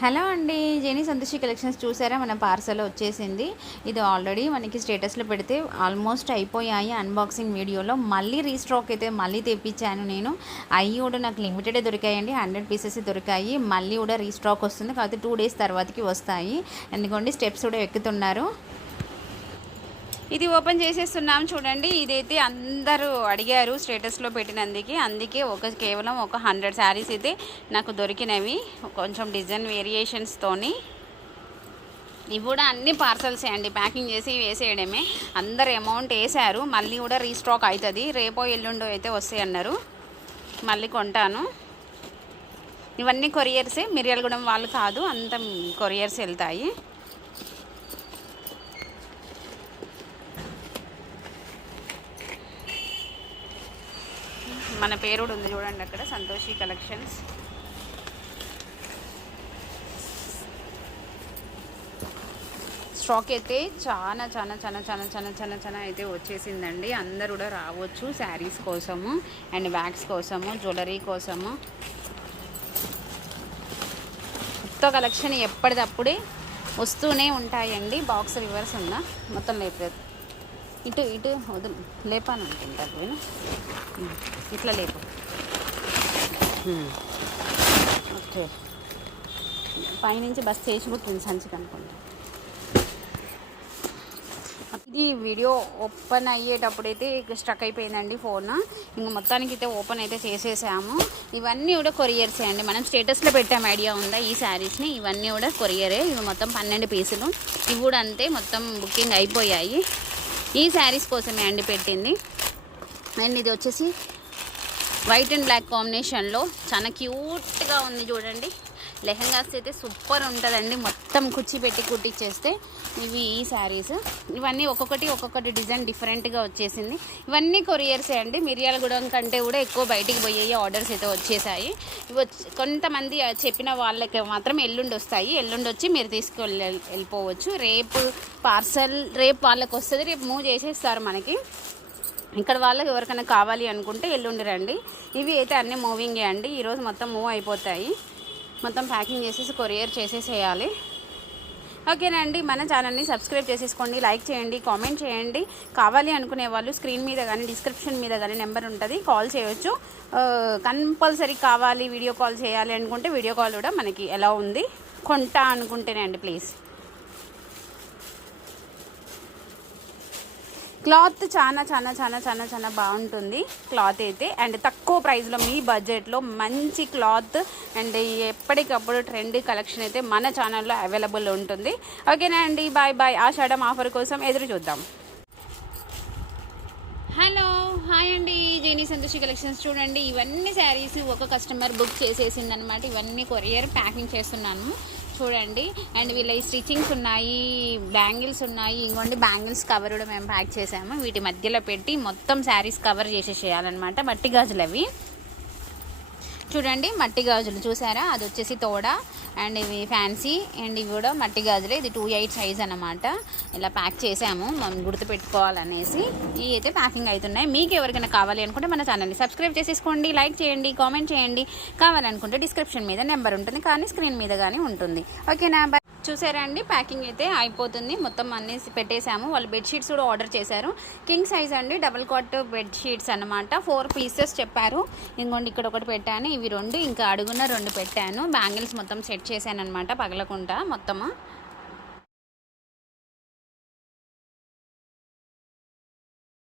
Hello అండి genie Santoshi collections చూసారా? మన పార్సల్ వచ్చేసింది. ఇది ఆల్రెడీ మనకి స్టేటస్లో పెడితే ఆల్మోస్ట్ అయిపోయాయి అన్బాక్సింగ్ వీడియోలో. మళ్ళీ రీస్టాక్ అయితే మళ్ళీ తెప్పించాను నేను. అవి కూడా నాకు లిమిటెడే దొరికాయండి హండ్రెడ్ పీసెస్ దొరికాయి. మళ్ళీ కూడా రీస్టాక్ వస్తుంది కాకపోతే టూ డేస్ తర్వాతకి వస్తాయి. ఎందుకంటే స్టెప్స్ కూడా ఎక్కుతున్నారు. ఇది ఓపెన్ చేసేస్తున్నాం చూడండి. ఇదైతే అందరూ అడిగారు స్టేటస్లో పెట్టినందుకే. అందుకే ఒక కేవలం ఒక హండ్రెడ్ శారీస్ అయితే నాకు దొరికినవి. కొంచెం డిజైన్ వేరియేషన్స్తోని ఇవి కూడా అన్ని పార్సల్స్ అండి. ప్యాకింగ్ చేసి వేసేయడమే. అందరు అమౌంట్ వేసారు మళ్ళీ కూడా రీస్టాక్ అవుతుంది. రేపో ఎల్లుండో అయితే వస్తాయి అన్నారు. మళ్ళీ కొంటాను. ఇవన్నీ కొరియర్సే మిర్యాలగూడెం వాళ్ళు కాదు. అంత కొరియర్స్ వెళ్తాయి. మన పేరు కూడా ఉంది చూడండి అక్కడ సంతోషి కలెక్షన్స్ స్టాక్ అయితే చాలా చాలా చాలా చాలా చాలా చాలా చాలా అయితే వచ్చేసిందండి. అందరు కూడా రావచ్చు శారీస్ కోసము అండ్ బ్యాగ్స్ కోసము జ్యువెలరీ కోసము. కొత్త కలెక్షన్ ఎప్పటిదప్పుడే వస్తూనే ఉంటాయండి. బాక్స్ రివర్స్ ఉందా? మొత్తం లేపలేదు ఇటు ఇటు వదులు. లేపాను అనుకుంటారు నేను ఇట్లా లేపు. ఓకే. పైనుంచి బస్ చేసి పుట్టింది సంచికి అనుకుంటా. ఇది వీడియో ఓపెన్ అయ్యేటప్పుడైతే స్ట్రక్ అయిపోయిందండి ఫోన్. ఇంక మొత్తానికి అయితే ఓపెన్ అయితే చేసేసాము. ఇవన్నీ కూడా కొరియర్సే అండి. మనం స్టేటస్లో పెట్టాం ఐడియా ఉందా ఈ శారీస్ని? ఇవన్నీ కూడా కొరియరే. ఇవి మొత్తం పన్నెండు పీసులు. ఇవి కూడా అంతే మొత్తం బుకింగ్ అయిపోయాయి. ఈ శారీస్ కోసమే అండి పెట్టింది. అండ్ ఇది వచ్చేసి వైట్ అండ్ బ్లాక్ కాంబినేషన్లో చాలా క్యూట్గా ఉంది చూడండి. లెహంగాస్ అయితే సూపర్ ఉంటుందండి. మొత్తం కుచ్చి పెట్టి కుట్టించేస్తే ఇవి ఈ శారీస్. ఇవన్నీ ఒక్కొక్కటి ఒక్కొక్కటి డిజైన్ డిఫరెంట్గా వచ్చేసింది. ఇవన్నీ కొరియర్సే అండి. మిర్యాలగూడెం కంటే కూడా ఎక్కువ బయటికి పోయాయి ఆర్డర్స్ అయితే వచ్చేసాయి. ఇవి వచ్చి- కొంతమంది చెప్పిన వాళ్ళకి మాత్రం ఎల్లుండి వస్తాయి. ఎల్లుండి వచ్చి మీరు తీసుకెళ్ళి వెళ్ళిపోవచ్చు. రేపు పార్సల్ రేపు వాళ్ళకి వస్తుంది. రేపు మూవ్ చేసేస్తారు మనకి. ఇక్కడ వాళ్ళకి ఎవరికైనా కావాలి అనుకుంటే ఎల్లుండి రండి. ఇవి అయితే అన్నీ మూవింగే అండి. ఈరోజు మొత్తం మూవ్ అయిపోతాయి. మొత్తం ప్యాకింగ్ చేసేసి కొరియర్ చేసేసేయాలి. ఓకేనండి మన ఛానల్ని సబ్స్క్రైబ్ చేసేసుకోండి లైక్ చేయండి కామెంట్ చేయండి. కావాలి అనుకునే వాళ్ళు స్క్రీన్ మీద కానీ డిస్క్రిప్షన్ మీద కానీ నెంబర్ ఉంటుంది కాల్ చేయొచ్చు. కంపల్సరీ కావాలి వీడియో కాల్ చేయాలి అనుకుంటే వీడియో కాల్ కూడా మనకి ఎలా ఉంది? కొంటా అనుకుంటేనే అండి ప్లీజ్. క్లాత్ చాలా చాలా చాలా చాలా చాలా బాగుంటుంది క్లాత్ అయితే. అండ్ తక్కువ ప్రైస్లో మీ బడ్జెట్లో మంచి క్లాత్ అండ్ ఎప్పటికప్పుడు ట్రెండ్ కలెక్షన్ అయితే మన ఛానల్లో అవైలబుల్ ఉంటుంది. ఓకేనా అండి బాయ్ బాయ్ ఆషాఢం ఆఫర్ కోసం ఎదురు చూద్దాం. హలో హాయ్ అండి. జేనీ సంతోషి కలెక్షన్స్ చూడండి. ఇవన్నీ శారీస్ ఒక కస్టమర్ బుక్ చేసేసింది అనమాట ఇవన్నీ కొరియర్ ప్యాకింగ్ చేస్తున్నాను. చూడండి. అండ్ వీళ్ళ స్టిచ్చింగ్స్ ఉన్నాయి బ్యాంగిల్స్ ఉన్నాయి. ఇంకోండి బ్యాంగిల్స్ కవర్ కూడా మేము ప్యాక్ చేసాము. వీటి మధ్యలో పెట్టి మొత్తం శారీస్ కవర్ చేసేసేయాలన్నమాట. మట్టి గాజులు అవి చూడండి మట్టి గాజులు చూసారా? అది వచ్చేసి తోడ అండ్ ఇవి ఫ్యాన్సీ అండ్ ఇవి కూడా మట్టి గాజులే. ఇది టూ ఎయిట్ సైజ్ అనమాట ఇలా ప్యాక్ చేసాము మనం గుర్తుపెట్టుకోవాలనేసి. ఇవి అయితే ప్యాకింగ్ అవుతున్నాయి మీకు ఎవరికైనా కావాలి అనుకుంటే మన ఛానల్ని సబ్స్క్రైబ్ చేసేసుకోండి లైక్ చేయండి కామెంట్ చేయండి. కావాలనుకుంటే డిస్క్రిప్షన్ మీద నెంబర్ ఉంటుంది కానీ స్క్రీన్ మీద కానీ ఉంటుంది. ఓకేనా? బై చూసారా అండి? ప్యాకింగ్ అయితే అయిపోతుంది. మొత్తం అన్ని పెట్టేశాము. వాళ్ళు బెడ్షీట్స్ కూడా ఆర్డర్ చేశారు. కింగ్ సైజ్ అండి. డబుల్ కాట్ బెడ్షీట్స్ అనమాట ఫోర్ పీసెస్ చెప్పారు. ఇంకోండి ఇక్కడ ఒకటి పెట్టాను. ఇవి రెండు. ఇంకా అడుగున రెండు పెట్టాను. బ్యాంగిల్స్ మొత్తం సెట్ చేశాను అనమాట పగలకుండా మొత్తము.